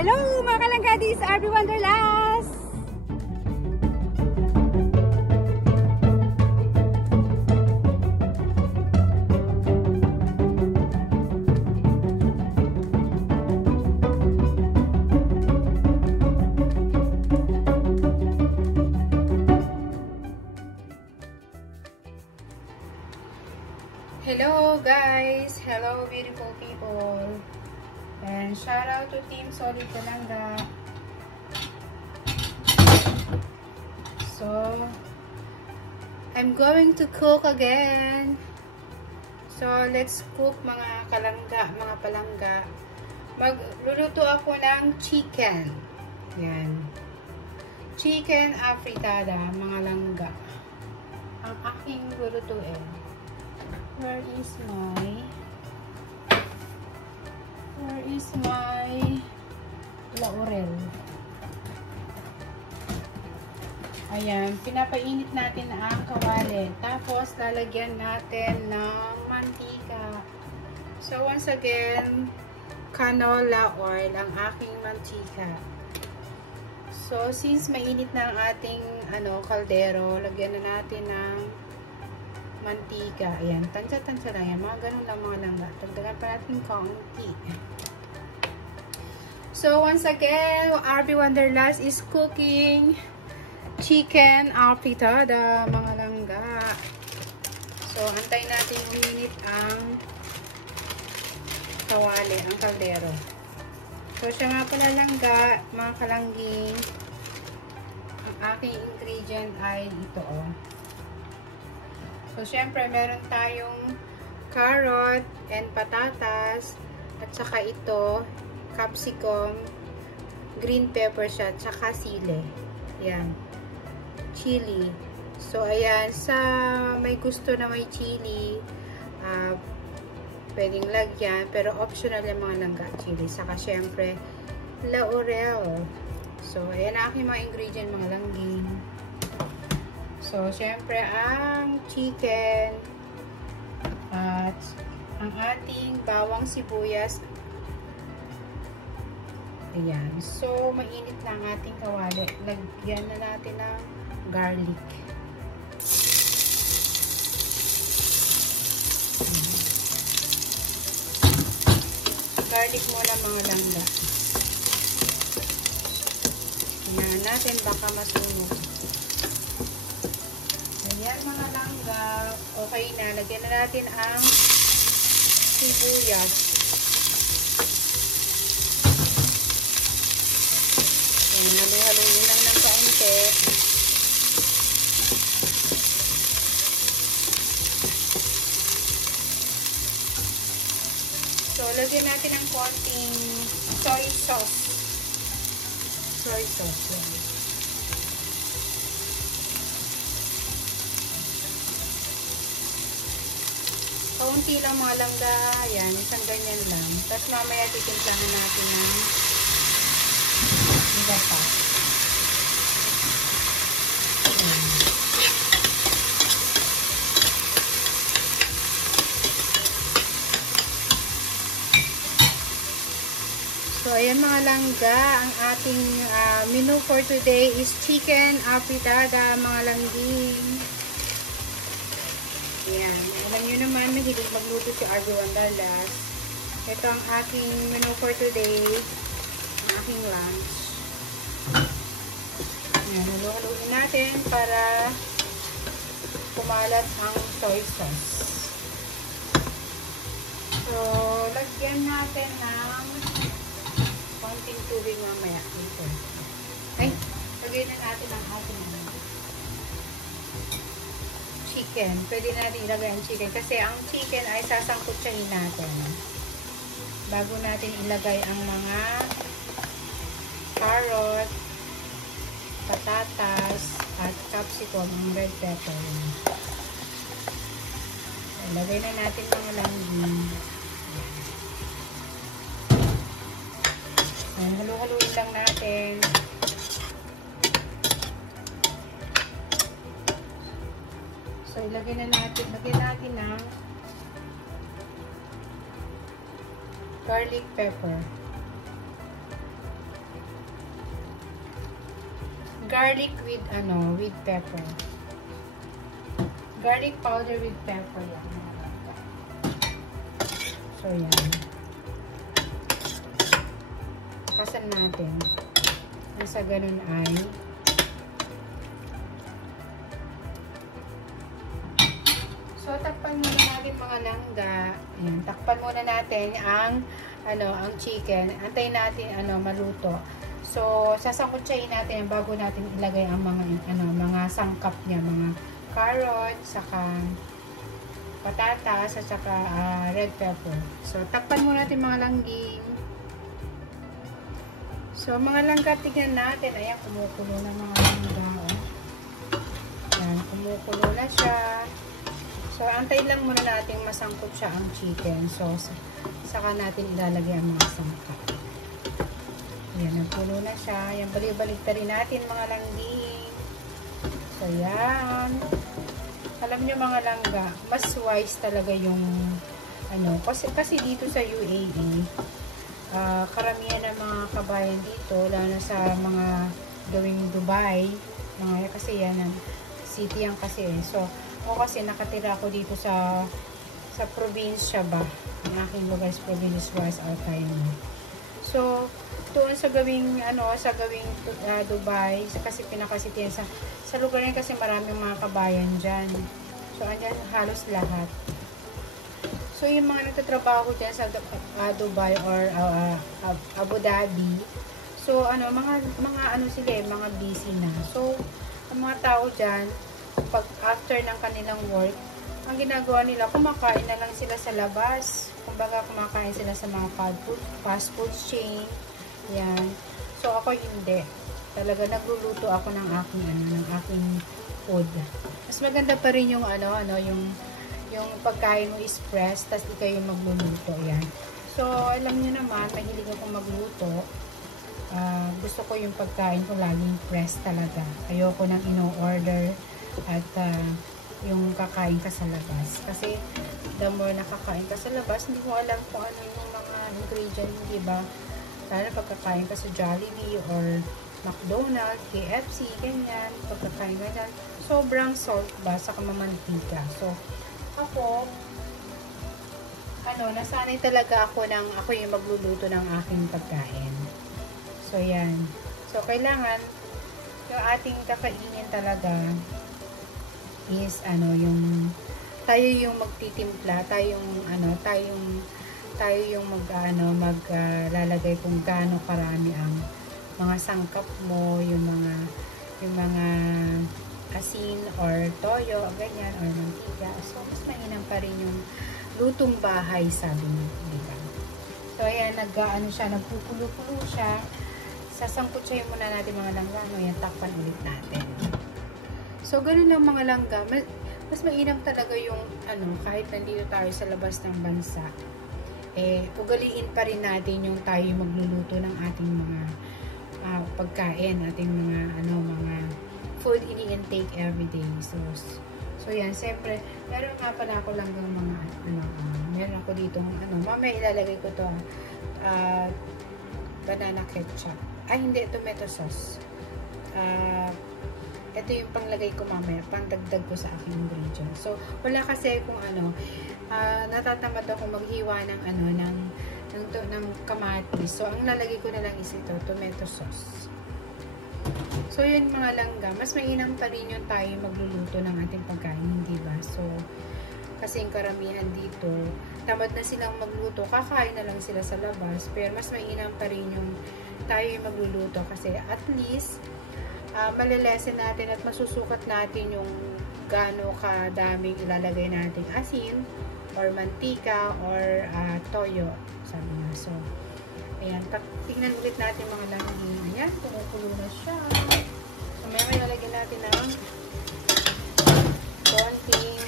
Hello mga kalanggadis, RB Wanderlust! Hello guys! Hello beautiful people! And shout out to Team Solid Kalanga. So, I'm going to cook again. So, let's cook mga kalangga, mga palangga. Magluluto ako ng chicken. Yan. Chicken afritada, mga langga. Ang aking lulutuin. Where is my laurel? Ayan, pinapainit natin ang kawali. Tapos, lalagyan natin ng mantika. So, once again, canola oil ang aking mantika. So, since mainit na ang ating kaldero, lagyan na natin ng mantika. Ayan, tansya-tansya lang yan. Mga ganun lang mga langga. Tagdagan pa natin kaunti. So, once again, RB Wanderlust is cooking chicken afritada, mga langga. So, antay natin uminit ang kawali, ang kaldero. So, siya nga pala langga, mga kalangging. Ang aking ingredient ay ito, oh. So, syempre, meron tayong carrot and patatas at saka ito, capsicum, green pepper siya, at saka sili. Yan. Chili. So, ayan, sa may gusto na may chili, pwedeng lagyan, pero optional yung mga langga chili. Saka, syempre, laurel. So, ayan aking mga ingredient, mga langging. So, syempre, ang chicken at ang ating bawang sibuyas. Ayan. So, mainit na ang ating kawali. Lagyan na natin ng garlic. Garlic muna mga langga. Tingnan natin baka masunog. Ayan mga langga. Okay na. Lagyan na natin ang sibuyas. Ayan. Halu-haluin lang ng kaunti. So, lagyan natin ng konting soy sauce. Soy sauce. Yan. Kaunti lang mga langga. Yan, isang ganyan lang. Tapos mamaya titimplahan natin ng iba pa. So, ayan mga langga. Ang ating menu for today is chicken afritada, mga langging. Ayan. Alam nyo naman, mahilig magluto si RB Wanderlust. Ito ang aking menu for today. Ang aking lunch. Ayan. Halu-haluin natin para kumalat ang soy sauce. So, lagyan natin ng konting tubig mamaya. Dito. Ay, lagyan na natin ang ating chicken. Pwede natin ilagay ang chicken kasi ang chicken ay sasangkutsahin natin bago natin ilagay ang mga carrot, patatas at capsicum, ang red pepper. Ilagay na natin mga langging. Halu-haluin lang natin. So, ilagay na natin. Lagyan natin ng garlic pepper. garlic with, with pepper. Garlic powder with pepper lang. So, yan. Kasan natin. Nasa ganun ay so, takpan muna natin mga langga. Ayan, takpan muna natin ang chicken. Antayin natin maluto. So, sasangkutsahin natin bago natin ilagay ang mga sangkap niya, mga carrot, saka patatas, at saka red pepper. So, takpan muna natin mga langging. So, mga langga, tignan natin. Ayan, kumukulo na mga langga. Ayan, kumukulo na siya. So, antayin lang muna natin masangkot siya ang chicken. So, saka natin ilalagay ang mga sangkap. Ayan, nagpulo na siya. Ayan, balik-balik rin natin mga langging. So, ayan. Alam nyo mga langga, mas wise talaga yung kasi dito sa UAE, karamihan ng mga kabayan dito, lalo sa mga gawing Dubai, kasi yan, city yan kasi. So, ako kasi nakatira ako dito sa probinsya ba. Ang aking lugar is province was Al-Qaim. So, doon sa gawing Dubai, kasi pinakasitiyan sa lugar niya kasi maraming mga kabayan dyan. So, andyan halos lahat. So, yung mga nagtatrabaho dyan sa Dubai or Abu Dhabi, so, mga busy na. So, ang mga tao dyan, pag after ng kanilang work, ang ginagawa nila, kumakain na lang sila sa labas. Kumbaga, kumakain sila sa mga fast food chain. Yan. So, ako hindi. Talaga, nagluluto ako ng aking food. Mas maganda pa rin yung, yung pagkain mo is fresh, tas di kayo magluluto. Yan. So, alam niyo naman, mahilig akong magluto. Gusto ko yung pagkain ko laging fresh talaga. Ayoko nang ino-order at yung kakain ka sa labas. Kasi, the more nakakain ka sa labas, hindi mo alam kung ano yung mga ingredients, di ba? Lalo pagkakain ka sa Jollibee or McDonald's, KFC, ganyan, pagkakain ka dyan, sobrang salt ba sa kamamantika. So, ako, nasanay talaga ako yung magluluto ng aking pagkain. So, yan. So, kailangan, yung ating kakainin talaga is, tayo yung magtitimpla, tayo yung maglalagay kung gaano karami ang mga sangkap mo, yung mga asin or toyo, ganyan, or mantika. So, mas mainam pa rin yung lutong bahay, sabi niyo, diba? So, ayan, nagpupulo-pulo siya. Sasangkutsahin muna natin mga langga, yan, takpan ulit natin. So, ganun lang mga langga. Mas mainam talaga yung, kahit nandito tayo sa labas ng bansa, ugaliin pa rin natin yung tayo magluluto ng ating mga pagkain, ating mga food ini-intake everyday. So yan, siyempre, meron nga pala ako lang yung mga, meron ako dito, mamaya ilalagay ko to, banana ketchup. Ay, hindi, tomato sauce. Ito yung panglagay ko mamaya, pangdagdag ko sa aking ingredients. So, wala kasi kung natatamad ako maghiwa ng kamatis. So, ang lalagay ko na lang is ito, tomato sauce. So, yun mga langga, mas mainam pa rin yung tayo magluluto ng ating pagkain, hindi ba? So, kasi yung karamihan dito, tamad na silang magluto, kakain na lang sila sa labas, pero mas mainam pa rin yung tayo yung magluluto kasi at least, malilesen natin at masusukat natin yung gaano kadaming ilalagay natin asin or mantika or toyo, sabi nga. So, ayan, tignan ulit natin mga langging. Ayan, kumukulo na siya. So, may lalagyan natin ng konting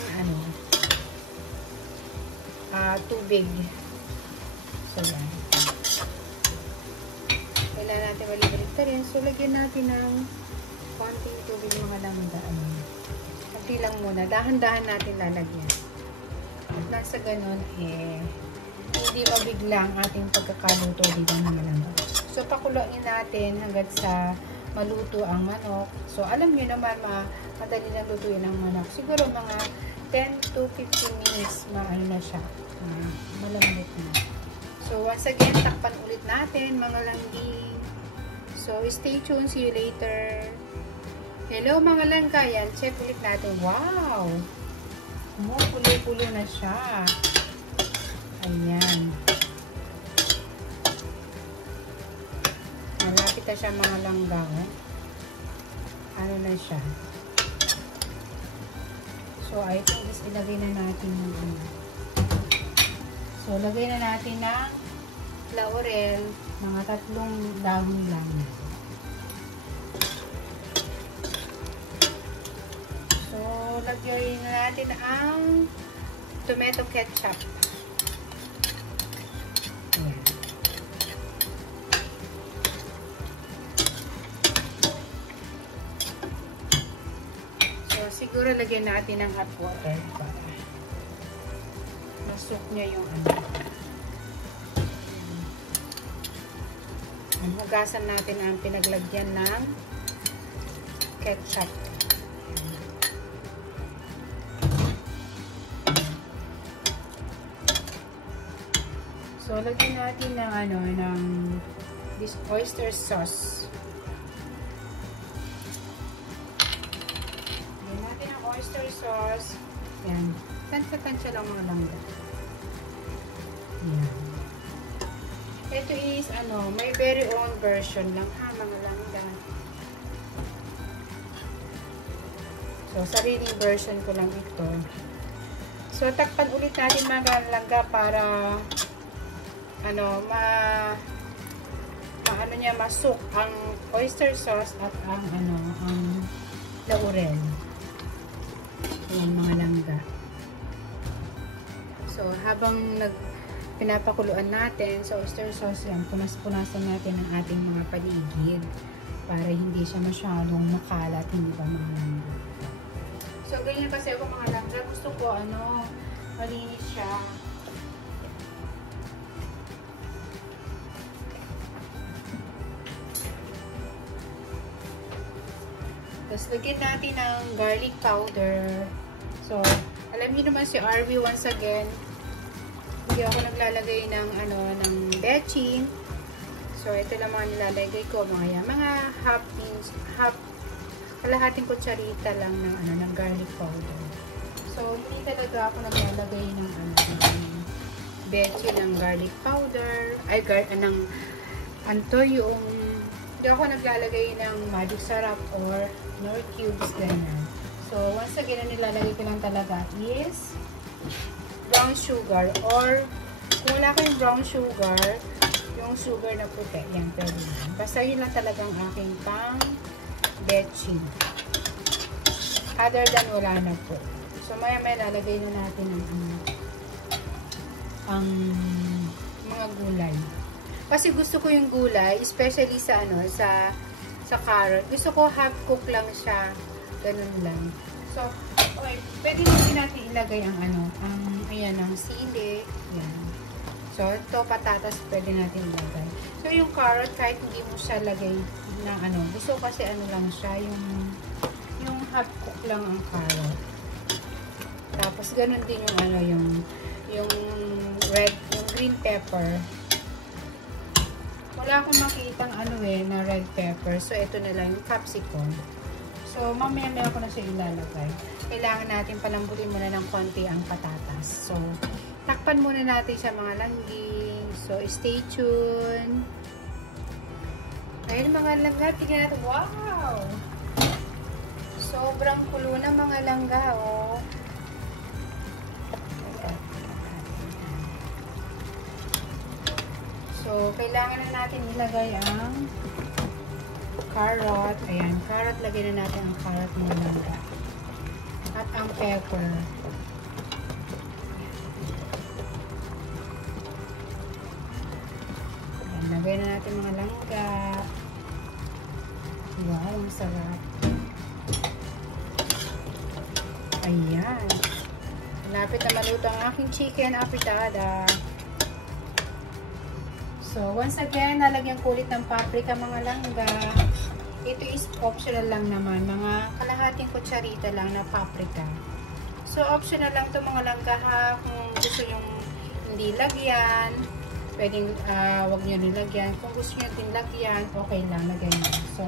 tubig. So, ayan. Kailangan natin balik-balik ta rin. So, lagyan natin ng konting tubig mga langga. Kunti lang muna. Dahan-dahan natin lalagyan. At nasa ganun, hindi mabigla ang ating pagkakaluto dito mga langga. So, pakuluin natin hanggat sa maluto ang manok. So, alam niyo naman, madali lang lutuin ang manok. Siguro mga 10 to 15 minutes, maano na siya. Malambot na. So, once again, takpan ulit natin, mga langging. So, stay tuned. See you later. Hello, mga langga. Yan, check ulit natin. Wow! Pulo-pulo na siya. Ayan. Malapit na siya, mga langga. Ano na siya. So, I think is ilagay na natin yung ano. So, lagay na natin ng laurel, mga 3 dahon lang. So, lagyan na natin ang tomato ketchup. Ayan. So, siguro lagyan natin ng hot water para masuk niya yung ano. Hugasan natin ang pinaglagyan ng ketchup. So, lagyan natin ng ano, ng this oyster sauce. Lagyan natin ang oyster sauce. Yan. Tansya-tansya lang mga langga. Yan. Ito is, ano, may very own version lang ha, mga langga. So, sariling version ko lang ito. So, takpan ulit natin mga langga para ano, maano niya, masuk ang oyster sauce at ang ano, ang laurel. Ayan, mga langga. So, habang pinapakuluan natin sa oyster sauce yan, punas-punasan natin ang ating mga paligid para hindi siya masyadong makalat, hindi ba mga langga. So, ganyan kasi ako mga langga. Gusto ko, ano, malinis siya. Tapos, lagyan natin ng garlic powder. So, alam niyo naman si RV, once again, hindi ako naglalagay ng, ano, ng bechin. So, ito lang mga nilalagay ko. Mga kalahating kutsarita lang ng, ano, ng garlic powder. So, hindi talaga ako naglalagay ng, ano, ng bechin, ng garlic powder. Ay, hindi ako naglalagay ng magic sarap or nor cubes, ganyan. So, once again, ang nilalagay ko lang talaga is brown sugar, or kung wala kayong brown sugar, yung sugar na puti, yan, pwede yan. Basta yun lang talagang aking pang bechin. Other than wala na po. So, maya-maya lalagay na natin ang mga gulay. Kasi gusto ko yung gulay, especially sa ano, sa carrot. Gusto ko half cook lang siya. Ganun lang. So, okay, pwede natin ilagay ang ano, ayan, ang sili. Yan. So, ito patatas pwede natin ilagay. So, yung carrot, kahit hindi mo siya lagay ng ano, gusto kasi ano lang siya, yung half cook lang ang carrot. Tapos, ganun din yung ano, yung green pepper. Wala akong makitang ano na red pepper. So, ito na lang yung capsicum. So, mamaya ko na siya ilalagay. Kailangan natin palambutin muna ng konti ang patatas. So, takpan muna natin siya mga langging. So, stay tuned. Ayun mga langga. Tingnan natin. Wow! Sobrang kulo na mga langga, oh. So, kailangan na natin ilagay ang carrot. Ayan, carrot. Lagyan na natin ang carrot mga langga. At ang pepper. Ayan, lagay na natin mga langga. Wow, ang sarap. Ayan. Malapit na maluto ang aking chicken apitada. So, once again, nalagyan ko ulit ng paprika mga langga. Ito is optional lang naman. Mga kalahating kutsarita lang na paprika. So, optional lang to mga langga ha. Kung gusto yung hindi lagyan, pwedeng wag nyo nilagyan. Kung gusto nyo din lagyan, okay lang, lagyan nyo. So,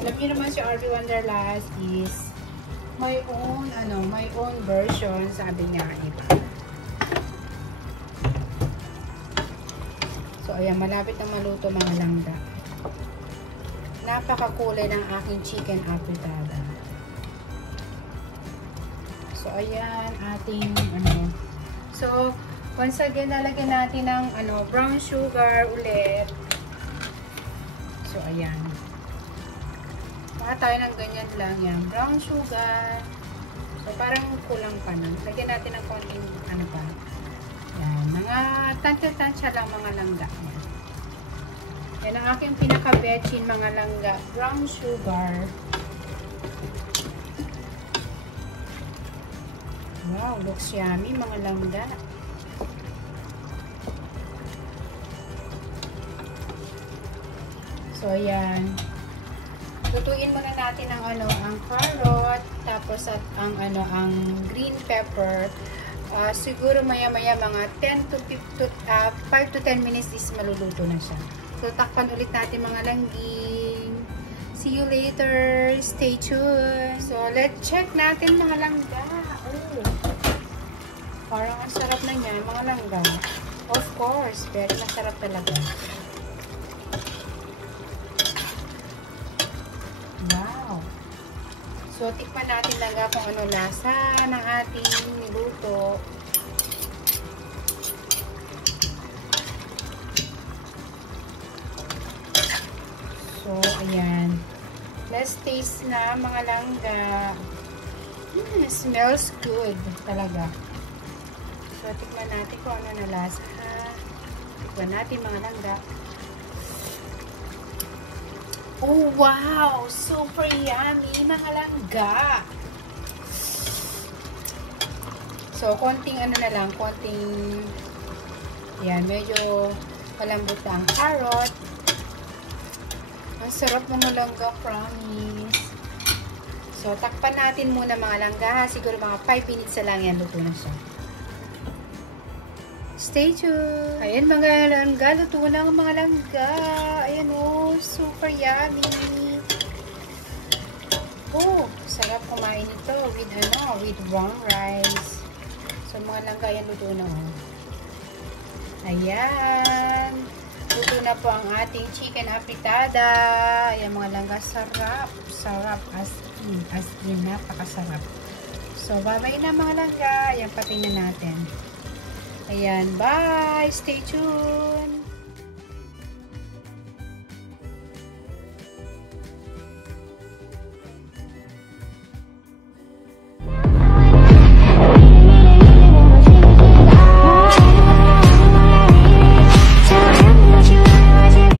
alam nyo naman si RV Wanderlust is my own version, sabi niya, iba. So, ayan, malapit na maluto mga langga. Napakakulay ng aking chicken afritada. So, ayan, ating, So, once again, lalagyan natin ng, brown sugar ulit. So, ayan. Baka tayo ng ganyan lang yan. Brown sugar. So, parang kulang pa na. Lagyan natin ng konting, pa. Yan. Mga tansya-tansya lang mga langga. Yan ang aking pinaka-betchin mga langga. Brown sugar. Wow, looks yummy mga langga. So, yan. Lutuin muna natin ang carrot, tapos at ang green pepper. Siguro maya-maya mga 5 to 10 minutes is maluluto na siya. So, takpan ulit natin mga langging. See you later. Stay tuned. So, let's check natin mga langga. Oh. Parang ang sarap na niya, mga langga. Of course, very masarap talaga. Wow. So, tikman natin langga kung ano lasa ng ating niluto. So, ayan. Let's taste na mga langga. Smells good talaga. So, tikman natin kung ano na lasa. Tikman natin mga langga. Oh, wow! Super yummy mga langga. So, konting na lang. Konting yan, medyo malambot na ang carrot. Ang sarap ng langga, promise. So, takpan natin muna mga langga. Siguro mga 5 minutes na lang yan. Luto na siya. Stay tuned. Ayan mga langga. Luto na ang mga langga. Ayan o. Super yummy. Oh, sarap kumain ito. With brown rice. So, mga langga, yan luto na o. Ayan. Luto na po ang ating chicken afritada. Ayan mga langga, sarap. Sarap as in, napakasarap. So, bye-bye na mga langga. Ayan, patingnan natin. Ayan, bye! Stay tuned!